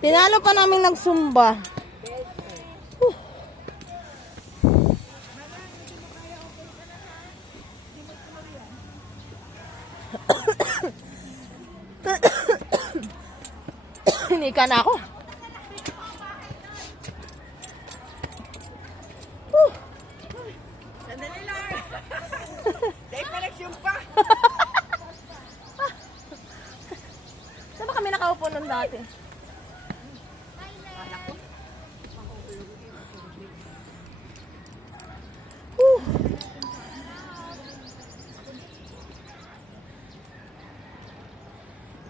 Tinalo pa namin nagsumba. Hinika na ako. Sandali lang. Dahil koleksyon pa. Saan ba kami nakaupo nun dati?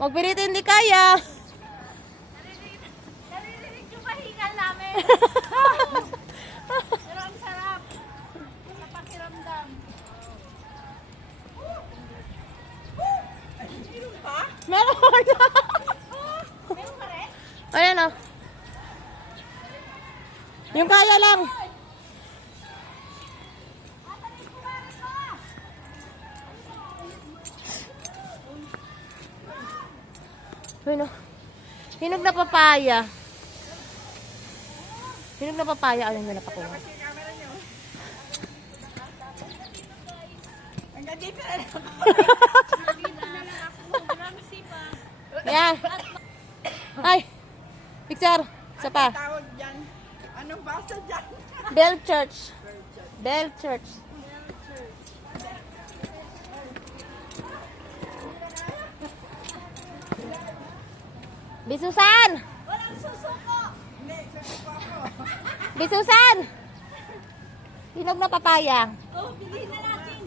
Magpilito hindi kaya. Naririnig yung pahingal namin. Pero ang sarap. Sa pakiramdam. Meron. Meron pa rin? Ayan o. Yung kaya lang. Ayun o. Hinog na papaya. Hinog na papaya. Ayun na napakuha. Hanggang dito na lang. Yan. Ay. Picture. Isa pa. Tawag dyan. Anong basa dyan? Bell Church. Bell Church. Bisusan! Walang susuko. Bisusan! Hinog na papaya. Oh, piliin na natin.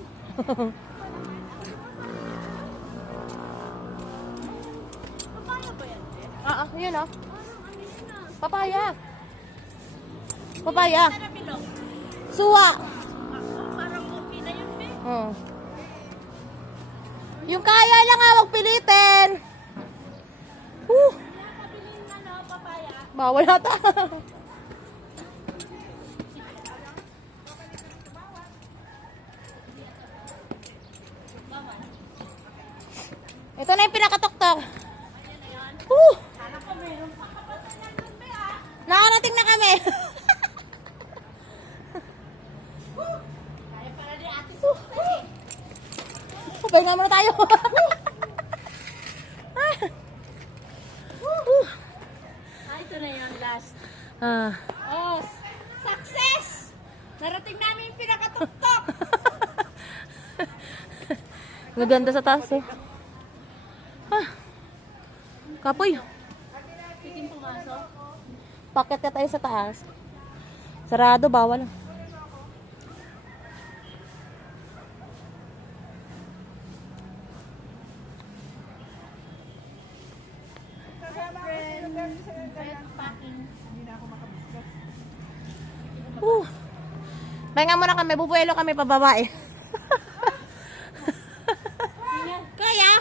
Paano ba yan? Oo, yun o. Papaya. Papaya. Ano bilog? Suwa. Parang okay na yun, be. Oh. Yung kaya lang nga, wag pilitin. Pabilin na, no, papaya. Bawal ata. Ito na yung pinakatok-tok. Kala ko meron pa kapatid na nun, be, ah. Nakarating na kami. Kaya pala ni ate susta, eh. Pahinga muna tayo. Ah, ito na yun, last. Ah. Oh, success! Narating namin yung pinakatuktok. Maganda sa taas eh. Ah. Kapoy. Pitin pumasok. Paket na tayo sa taas. Sarado, bawal. Pahinga muna kami, bubuelo kami pababa eh. Kaya?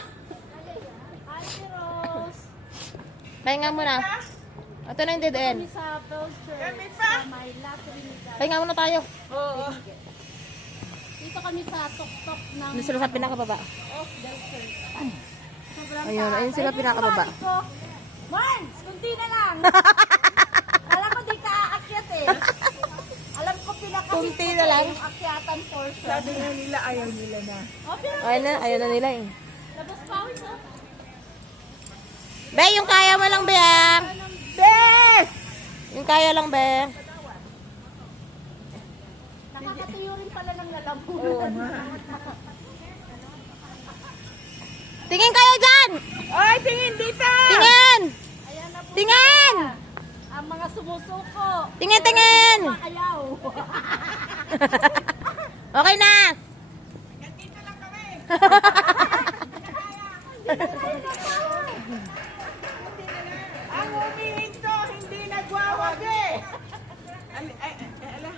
Ate Rose. Pahinga muna. Ito na yung dead end. Kami sa Bells Church. Kami pa. Sa may La Trinidad. Pahinga muna tayo. Oo. Dito kami sa tuktok ng Doon sila sa pinakababa. Bells Church. Sobrang Ayun, taas. ayun sila Ayun yung pinakababa. body ko. Mans, kunti na lang. Alam ko di ka aakyat eh. Alam ko pinakahit Kunti na lang. yung akyatan portion. Sabi nga nila ayaw nila na. Oh, pero Ayun na nila eh. labas pawis oh. Be, yung kaya mo lang, Be. Ah. Bes! Yung kaya lang, Be. Nakakatuyo rin pala ng lalamunan. Oo nga. Tingin kayo dyan! Ay, tingin dito! Tingin! Ayan na po. Tingin! Ang mga sumusuko. Tingin, tingin! Ayaw. Okay na! Dito lang kami. Ang humihinto, hindi nagwawagi. Ala.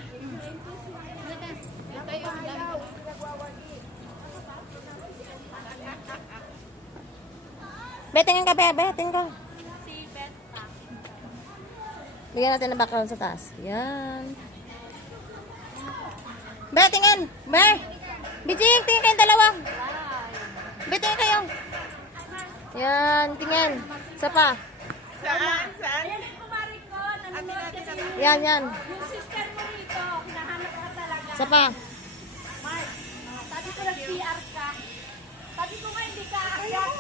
Be, tingin ka, Be. Be, tingin ka. Si Benta. Bigyan natin ng background sa taas. Yan. Be, tingin. Be. Bijing, tingin kayong dalawa. Be, tingin kayo. Yan, tingin. Isa pa. Saan? Saan? Ayan yung kumari ko, nanonood kasi Yan. yung sister mo rito, hinahanap ka talaga. Isa pa. Mark, sabi ko nag-PR ka. Sabi ko nga hindi ka aakyat,